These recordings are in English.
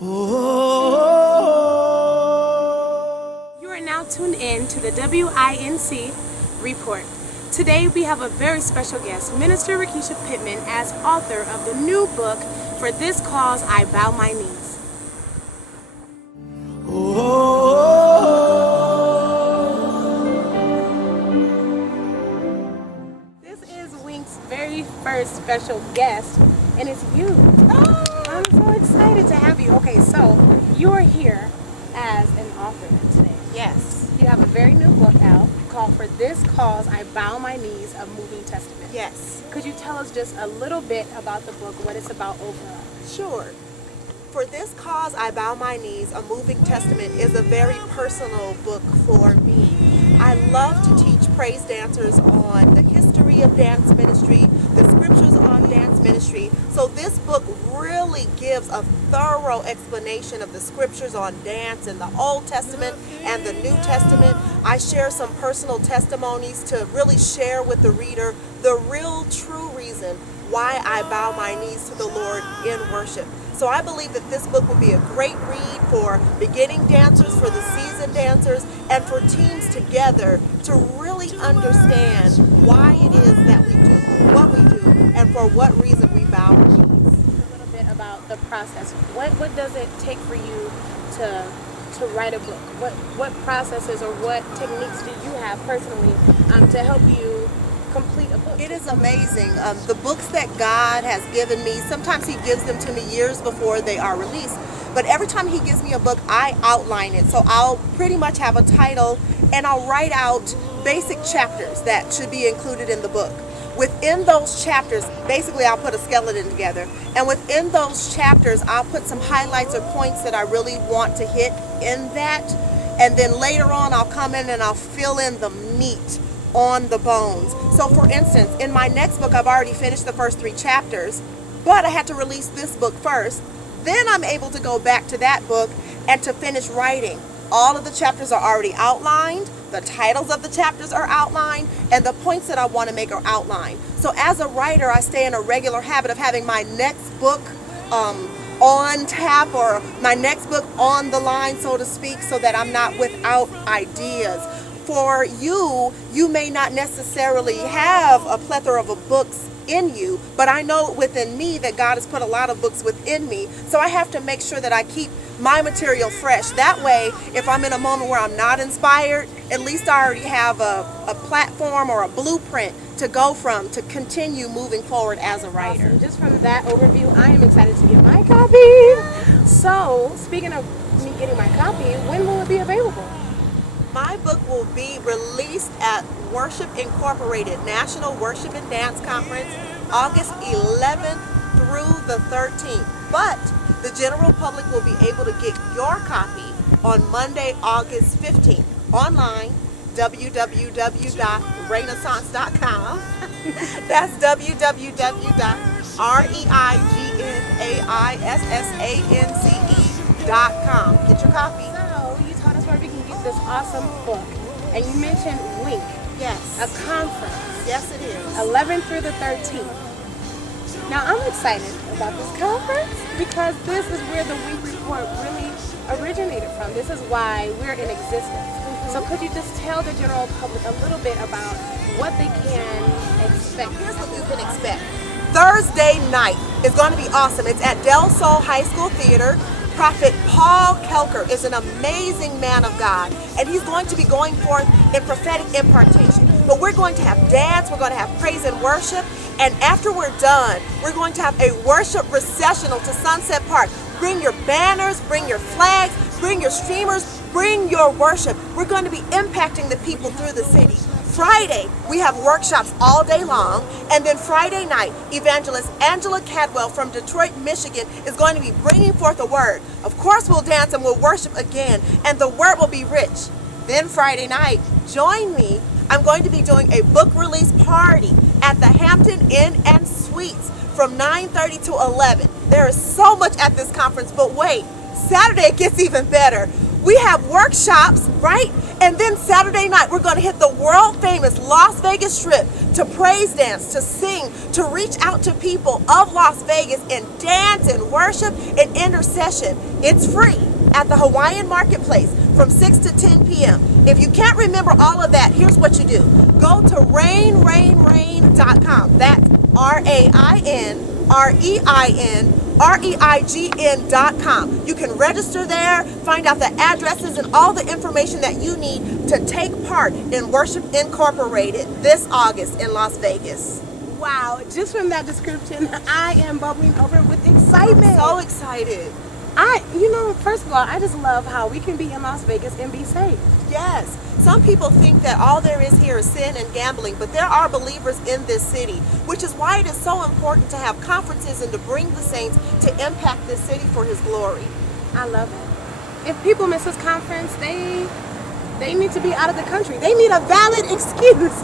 You are now tuned in to the WINC report. Today we have a very special guest, Minister Rekesha Pittman, as author of the new book, For This Cause I Bow My Knees. This is WINC's very first special guest, and it's you. I'm so excited to have you. Okay, so you are here as an author today. Yes. You have a very new book out called For This Cause I Bow My Knees, a Moving Testament. Yes. Could you tell us just a little bit about the book, what it's about overall? Sure. For This Cause I Bow My Knees, a Moving Testament is a very personal book for me. I love to teach praise dancers on the history of dance ministry, the scriptures on dance ministry. So this book really gives a thorough explanation of the scriptures on dance in the Old Testament and the New Testament. I share some personal testimonies to really share with the reader the real true reason why I bow my knees to the Lord in worship. So I believe that this book will be a great read for beginning dancers, for the seasoned dancers, and for teams together to really understand why it is that we do what we do and for what reason we bow our knees. A little bit about the process. What does it take for you to write a book? What processes or what techniques do you have personally to help you complete a book? It is amazing. The books that God has given me, sometimes He gives them to me years before they are released. But every time He gives me a book, I outline it. So I'll pretty much have a title and I'll write out basic chapters that should be included in the book. Within those chapters, basically I'll put a skeleton together. And within those chapters, I'll put some highlights or points that I really want to hit in that. And then later on, I'll come in and I'll fill in the meat on the bones. So for instance, in my next book, I've already finished the first 3 chapters, but I had to release this book first. Then I'm able to go back to that book and to finish writing. All of the chapters are already outlined, the titles of the chapters are outlined, and the points that I want to make are outlined. So as a writer, I stay in a regular habit of having my next book on tap, or my next book on the line, so to speak, so that I'm not without ideas. For you may not necessarily have a plethora of books in you, but I know within me that God has put a lot of books within me. So I have to make sure that I keep my material fresh. That way, if I'm in a moment where I'm not inspired, at least I already have a platform or a blueprint to go from to continue moving forward as a writer. Awesome. Just from that overview, I am excited to get my copy. So, speaking of me getting my copy, when will it be available? My book will be released at Worship Incorporated National Worship and Dance Conference, August 11th through the 13th. But the general public will be able to get your copy on Monday, August 15th, online, www.renaissance.com. That's www.reignaissance.com. Get your copy. Where we can get this awesome book. And you mentioned WINC. Yes. A conference. Yes, it is. 11th through the 13th. Now I'm excited about this conference because this is where the WINC report really originated from. This is why we're in existence. So could you just tell the general public a little bit about what they can expect? Here's what you can expect. Thursday night is going to be awesome. It's at Del Sol High School Theater. Prophet Paul Kelker is an amazing man of God, and he's going to be going forth in prophetic impartation. But we're going to have dance, we're going to have praise and worship, and after we're done, we're going to have a worship recessional to Sunset Park. Bring your banners, bring your flags, bring your streamers, bring your worship. We're going to be impacting the people through the city. Friday, we have workshops all day long, and then Friday night, evangelist Angela Cadwell from Detroit, Michigan is going to be bringing forth a word. Of course, we'll dance and we'll worship again, and the word will be rich. Then Friday night, join me. I'm going to be doing a book release party at the Hampton Inn and Suites from 9:30 to 11. There is so much at this conference, but wait, Saturday it gets even better. We have workshops, right? And then Saturday night, we're going to hit the world famous Las Vegas Strip to praise dance, to sing, to reach out to people of Las Vegas and dance and worship and intercession. It's free at the Hawaiian Marketplace from 6 to 10 p.m. If you can't remember all of that, here's what you do. Go to rainreign.com. That's RAINREIGN.com. You can register there, find out the addresses and all the information that you need to take part in Worship Incorporated this August in Las Vegas. Wow, just from that description, I am bubbling over with excitement. I'm so excited. First of all, I just love how we can be in Las Vegas and be safe. Yes. Some people think that all there is here is sin and gambling, but there are believers in this city, which is why it is so important to have conferences and to bring the saints to impact this city for His glory. I love it. If people miss this conference, they need to be out of the country. They need a valid excuse.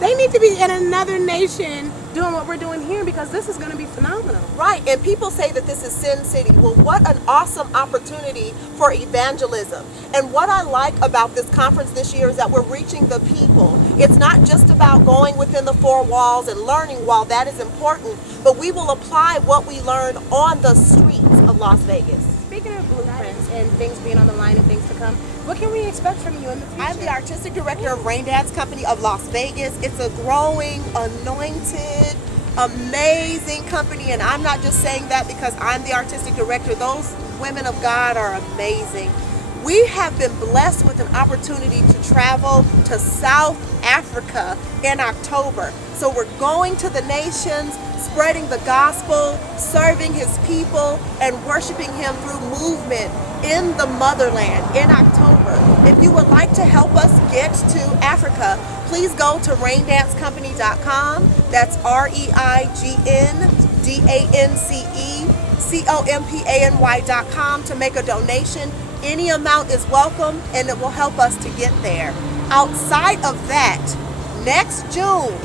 They need to be in another nation doing what we're doing here, because this is going to be phenomenal. Right, and people say that this is Sin City. Well, what an awesome opportunity for evangelism. And what I like about this conference this year is that we're reaching the people. It's not just about going within the four walls and learning, while that is important, but we will apply what we learn on the streets of Las Vegas. Speaking of blueprints and things being on the line and things to come, what can we expect from you in the future? I'm the artistic director of Rain Dance Company of Las Vegas. It's a growing, anointed, amazing company, and I'm not just saying that because I'm the artistic director. Those women of God are amazing. We have been blessed with an opportunity to travel to South Africa in October. So we're going to the nations, spreading the gospel, serving His people, and worshiping Him through movement in the motherland in October. If you would like to help us get to Africa, please go to raindancecompany.com. That's REIGNDANCECOMPANY.com to make a donation. Any amount is welcome, and it will help us to get there. Outside of that, next June,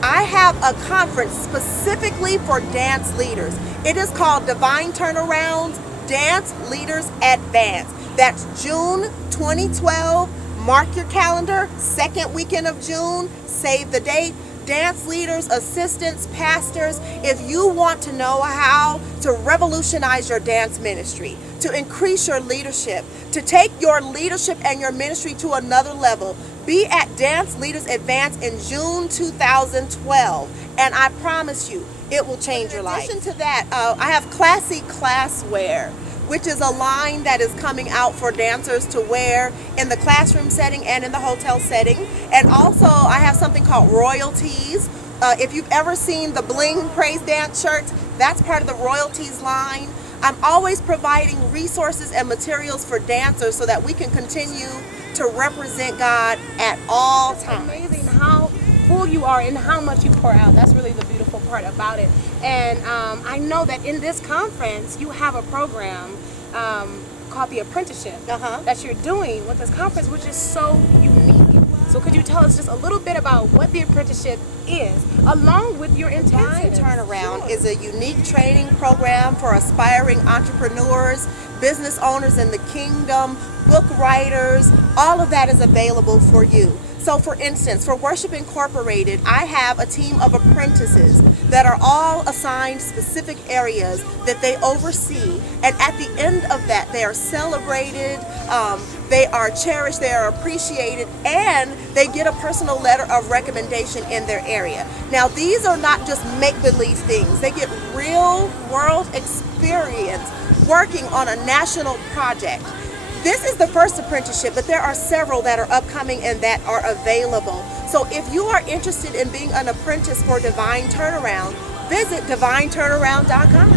I have a conference specifically for dance leaders. It is called Divine Turnaround Dance Leaders Advance. That's June 2012. Mark your calendar, second weekend of June. Save the date. Dance leaders, assistants, pastors, if you want to know how to revolutionize your dance ministry, to increase your leadership, to take your leadership and your ministry to another level, be at Dance Leaders Advance in June 2012, and I promise you, it will change your life. In addition to that, I have Classy Classwear, which is a line that is coming out for dancers to wear in the classroom setting and in the hotel setting. And also, I have something called Royalties. If you've ever seen the Bling Praise Dance shirts, that's part of the Royalties line. I'm always providing resources and materials for dancers so that we can continue to represent God at all times. It's amazing how full you are and how much you pour out. That's really the beautiful part about it. And I know that in this conference you have a program called the apprenticeship that you're doing with this conference, which is so unique. So could you tell us just a little bit about what the apprenticeship is, along with your Divine intensive? Turnaround is a unique training program for aspiring entrepreneurs, business owners in the kingdom, book writers. All of that is available for you. So for instance, for Worship Incorporated, I have a team of apprentices that are all assigned specific areas that they oversee. And at the end of that, they are celebrated, they are cherished, they are appreciated, and they get a personal letter of recommendation in their area. Now, these are not just make-believe things. They get real world experience working on a national project. This is the first apprenticeship, but there are several that are upcoming and that are available. So if you are interested in being an apprentice for Divine Turnaround, visit divineturnaround.com.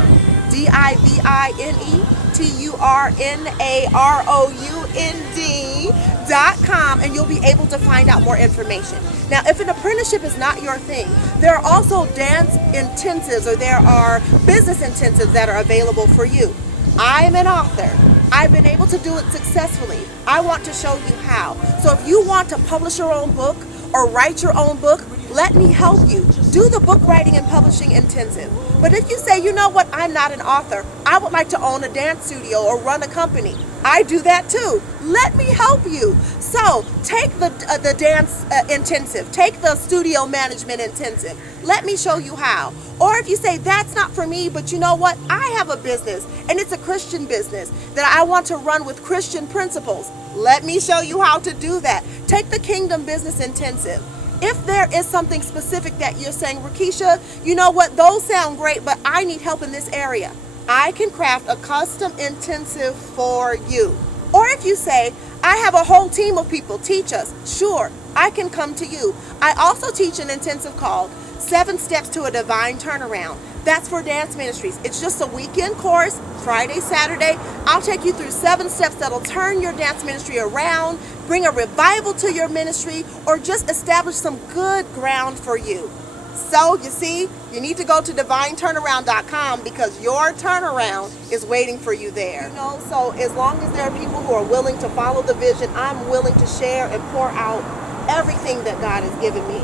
DIVINETURNAROUND.com, and you'll be able to find out more information. Now, if an apprenticeship is not your thing, there are also dance intensives, or there are business intensives that are available for you. I'm an author. I've been able to do it successfully. I want to show you how. So if you want to publish your own book or write your own book, let me help you. Do the book writing and publishing intensive. But if you say, you know what, I'm not an author, I would like to own a dance studio or run a company, I do that too. Let me help you. So take the dance intensive, take the studio management intensive. Let me show you how. Or if you say, that's not for me, but you know what, I have a business and it's a Christian business that I want to run with Christian principles. Let me show you how to do that. Take the Kingdom Business Intensive. If there is something specific that you're saying, Rekesha, you know what, those sound great, but I need help in this area, I can craft a custom intensive for you. Or if you say, I have a whole team of people, teach us. Sure, I can come to you. I also teach an intensive called 7 Steps to a Divine Turnaround. That's for dance ministries. It's just a weekend course, Friday, Saturday. I'll take you through 7 steps that'll turn your dance ministry around, bring a revival to your ministry, or just establish some good ground for you. So, you see, you need to go to divineturnaround.com because your turnaround is waiting for you there. You know, so as long as there are people who are willing to follow the vision, I'm willing to share and pour out everything that God has given me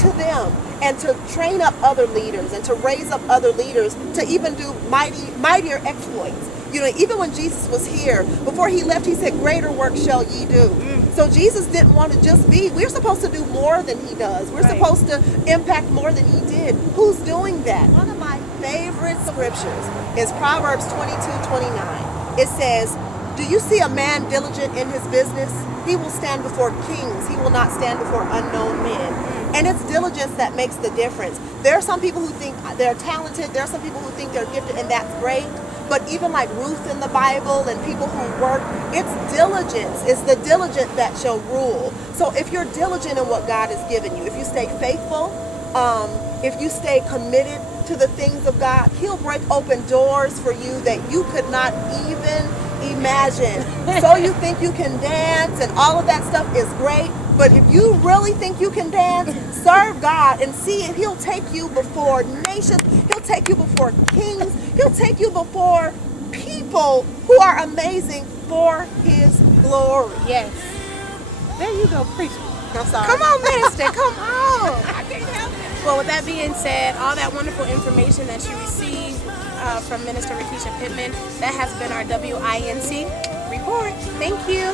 to them, and to train up other leaders and to raise up other leaders to even do mightier exploits. You know, even when Jesus was here, before he left, he said, greater work shall ye do. So Jesus didn't want to just be, we're supposed to do more than he does. We're supposed to impact more than he did. Who's doing that? One of my favorite scriptures is Proverbs 22:29. It says, do you see a man diligent in his business? He will stand before kings. He will not stand before unknown men. And it's diligence that makes the difference. There are some people who think they're talented. There are some people who think they're gifted, and that's great. But even like Ruth in the Bible and people who work, it's diligence. It's the diligent that shall rule. So if you're diligent in what God has given you, if you stay faithful, if you stay committed to the things of God, he'll break open doors for you that you could not even imagine. So you think you can dance and all of that stuff is great, but if you really think you can dance, serve God and see it. He'll take you before nations. He'll take you before kings. He'll take you before people who are amazing for his glory. Yes. There you go, preaching. I'm sorry. Come on, minister. Come on. I can't help it. Well, with that being said, all that wonderful information that you received from Minister Rekesha Pittman, that has been our WINC report. Thank you.